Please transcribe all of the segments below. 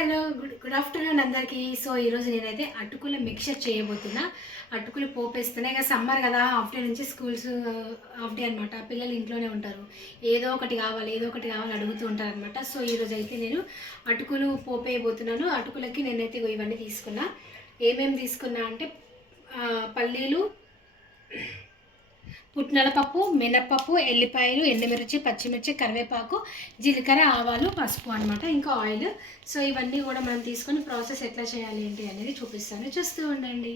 Hello good good afternoon అందరికీ. So ఈరోజు నేనైతే అటుకుల మిక్చర్ చేయబోతున్నా. అటుకులు పోపేస్తున్నా ఇక సమ్మర్ కదా హాఫ్ డే నుంచి స్కూల్స్ హాఫ్ డే అనమాట పిల్లలు ఇంట్లోనే ఉంటారు. ఏదో ఒకటి కావాలి ఏదో ఒకటి కావాలి అడుగుతూ ఉంటారు అనమాట సో ఈరోజు అయితే నేను అటుకులు పోపేయబోతున్నాను. అటుకులకి నేనైతే ఇవన్నీ తీసుకున్నా. ఏమేమి తీసుకున్నా అంటే పల్లీలు పుట్నాల పప్పు మినప్పప్పు ఎల్లిపాయలు ఎండుమిర్చి పచ్చిమిర్చి కరివేపాకు జీలకర్ర ఆవాలు పసుపు అన్నమాట ఇంకా ఆయిల్. సో ఇవన్నీ కూడా మనం తీసుకొని ప్రాసెస్ ఎట్లా చేయాలి ఏంటి అనేది చూపిస్తాను. చూస్తూ ఉండండి.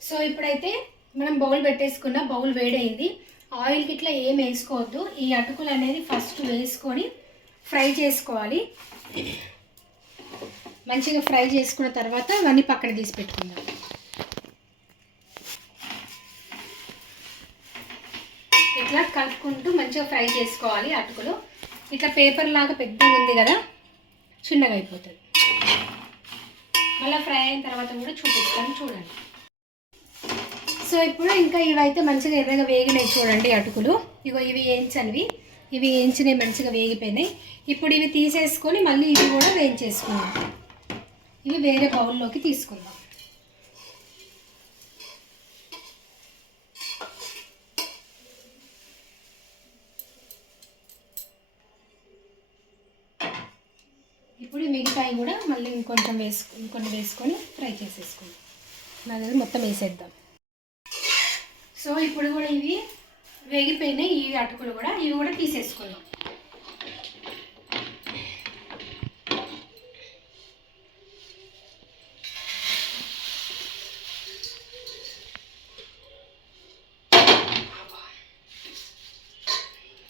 సో ఇప్పుడైతే మనం బౌల్ పెట్టేసుకున్న బౌల్ వేడైంది. ఆయిల్కి ఇట్లా ఏం వేసుకోవద్దు. ఈ అటుకులు అనేది ఫస్ట్ వేసుకొని ఫ్రై చేసుకోవాలి. మంచిగా ఫ్రై చేసుకున్న తర్వాత అవన్నీ పక్కన తీసి పెట్టుకుందాం. ఇట్లా కలుపుకుంటూ మంచిగా ఫ్రై చేసుకోవాలి అటుకులు. ఇట్లా పేపర్ లాగా పెద్దగా ఉంది కదా చిన్నగా అయిపోతుంది. మళ్ళీ ఫ్రై అయిన తర్వాత కూడా చూపిస్తాను చూడండి. సో ఇప్పుడు ఇంకా ఇవైతే మంచిగా ఎర్రగా వేగినాయి చూడండి అటుకులు. ఇగో ఇవి వేయించనివి ఇవి వేయించినవి మంచిగా వేగిపోయినాయి. ఇప్పుడు ఇవి తీసేసుకొని మళ్ళీ ఇవి కూడా వేయించేసుకుందాం. ఇవి వేరే బౌల్లోకి తీసుకుందాం. ఇప్పుడు మిగతాయి కూడా మళ్ళీ ఇంకొంచెం వేసుకు ఇంకొన్ని వేసుకొని ఫ్రై చేసేసుకోండి నా మొత్తం వేసేద్దాం. సో ఇప్పుడు కూడా ఇవి వేగిపోయినాయి ఈ అటుకులు కూడా. ఇవి కూడా తీసేసుకుందాం.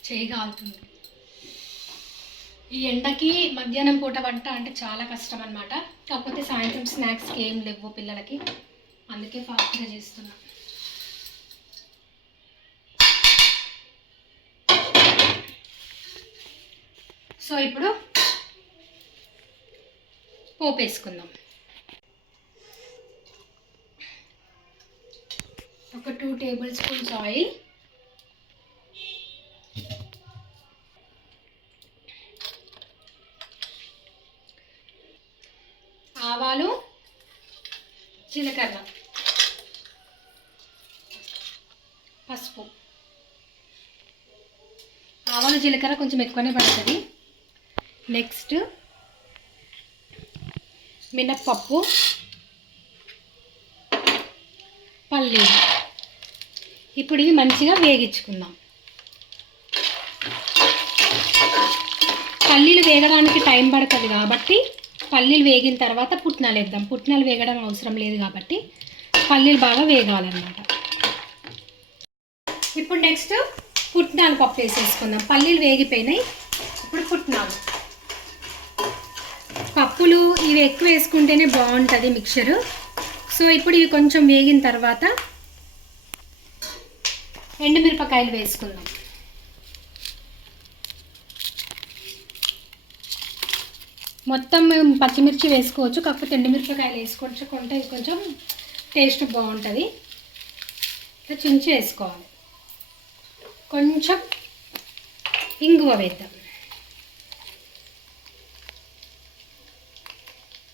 చేయి కాలుతుంది. ఈ ఎండకి మధ్యాహ్నం పూట వంట అంటే చాలా కష్టం అనమాట కాకపోతే సాయంత్రం స్నాక్స్కి ఏం లేవు పిల్లలకి. అందుకే ఫాస్ట్గా చేస్తున్నా. సో ఇప్పుడు పోపు వేసుకుందాం. ఒక టూ టేబుల్ స్పూన్స్ ఆయిల్. ఆవాలు జీలకర్ర పసుపు. ఆవాలు జీలకర్ర కొంచెం ఎక్కువనే పడుతుంది. నెక్స్ట్ మినప్పప్పు పల్లీలు. ఇప్పుడు ఇవి మంచిగా వేగించుకుందాం. పల్లీలు వేగడానికి టైం పడుతుంది కాబట్టి పల్లీలు వేగిన తర్వాత పుట్నాలు వేద్దాం. పుట్నాలు వేగడం అవసరం లేదు కాబట్టి పల్లీలు బాగా వేగాలన్నమాట. ఇప్పుడు నెక్స్ట్ పుట్నాలు పప్పు వేసేసుకుందాం. పల్లీలు వేగిపోయినాయి. ఇప్పుడు పుట్నాలు. పప్పులు ఇవి ఎక్కువ వేసుకుంటేనే బాగుంటుంది మిక్చరు సో ఇప్పుడు ఇవి కొంచెం వేగిన తర్వాత ఎండుమిరపకాయలు వేసుకుందాం. మొత్తం మేము పచ్చిమిర్చి వేసుకోవచ్చు కాకపోతే ఎండుమిరపకాయలు వేసుకోవచ్చు. కొంటే కొంచెం టేస్ట్ బాగుంటుంది. ఇట్లా చించి వేసుకోవాలి. కొంచెం ఇంగువ వేద్దాం.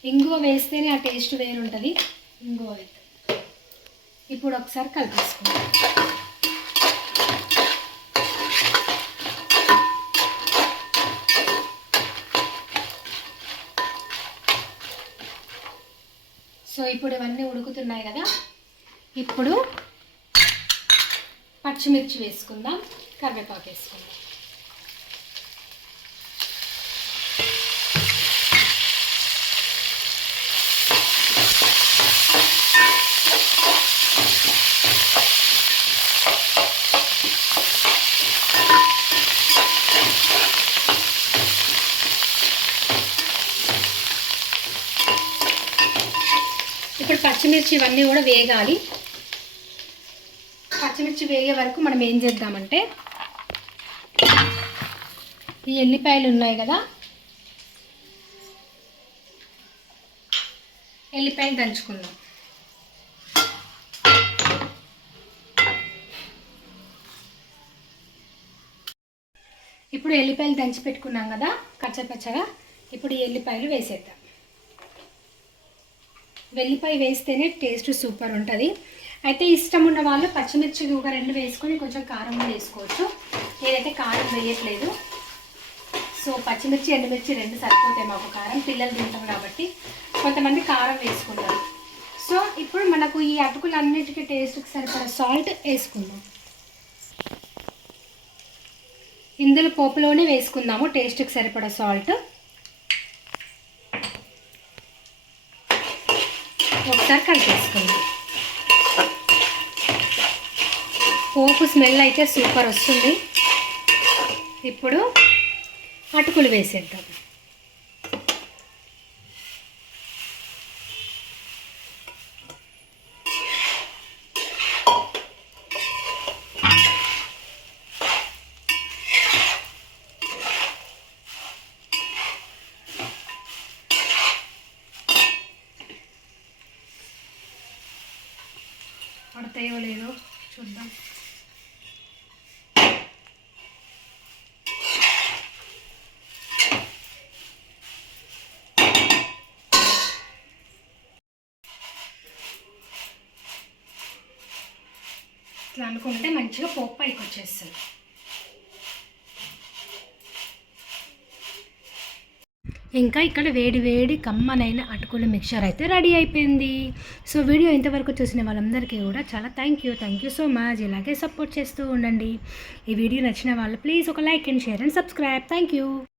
ఇంగువ వేస్తేనే ఆ టేస్ట్ వేరుంటుంది. ఇంగువ వేద్దాం. ఇప్పుడు ఒకసారి కలిపేసుకుందాం. సో ఇప్పుడు ఇవన్నీ ఉడుకుతున్నాయి కదా. ఇప్పుడు పచ్చిమిర్చి వేసుకుందాం కరివేపాకు వేసుకుందాం ఇప్పుడు పచ్చిమిర్చి ఇవన్నీ కూడా వేగాలి. పచ్చిమిర్చి వేగే వరకు మనం ఏం చేద్దామంటే ఈ ఎల్లిపాయలు ఉన్నాయి కదా ఎల్లిపాయలు దంచుకుందాం. ఇప్పుడు ఎల్లిపాయలు దంచి పెట్టుకున్నాం కదా కచ్చపచ్చగా ఇప్పుడు ఈ ఎల్లిపాయలు వేసేద్దాం. వెల్లిపాయ వేస్తేనే టేస్ట్ సూపర్ ఉంటుంది. అయితే ఇష్టం ఉన్న వాళ్ళు పచ్చిమిర్చి ఒక రెండు వేసుకొని కొంచెం కారం కూడా వేసుకోవచ్చు. నేనైతే కారం వేయట్లేదు. సో పచ్చిమిర్చి ఎండుమిర్చి రెండు సరిపోతాయి మాకు కారం. పిల్లలు తింటాం కాబట్టి కొంతమంది కారం వేసుకుంటారు. సో ఇప్పుడు మనకు ఈ అటుకులన్నిటికీ టేస్ట్కి సరిపడ సాల్ట్ వేసుకుందాం. ఇందులో పోపులోనే వేసుకుందాము టేస్ట్కి సరిపడ సాల్ట్. ఒకసారి కలిపేసుకుందాం పోపు స్మెల్ అయితే సూపర్ వస్తుంది. ఇప్పుడు అటుకులు వేసేద్దాం. పడతాయో లేదో చూద్దాం. ఇట్లా అనుకుంటే మంచిగా పోపు పైకి వచ్చేస్తుంది. ఇంకా ఇక్కడ వేడి వేడి కమ్మనైన అటుకుల మిక్చర్ అయితే రెడీ అయిపోయింది. సో వీడియో ఇంతవరకు చూసిన వాళ్ళందరికీ కూడా చాలా thank you thank you so much ఇలాగే సపోర్ట్ చేస్తూ ఉండండి. ఈ వీడియో నచ్చిన వాళ్ళు ప్లీజ్ ఒక like and share and subscribe thank you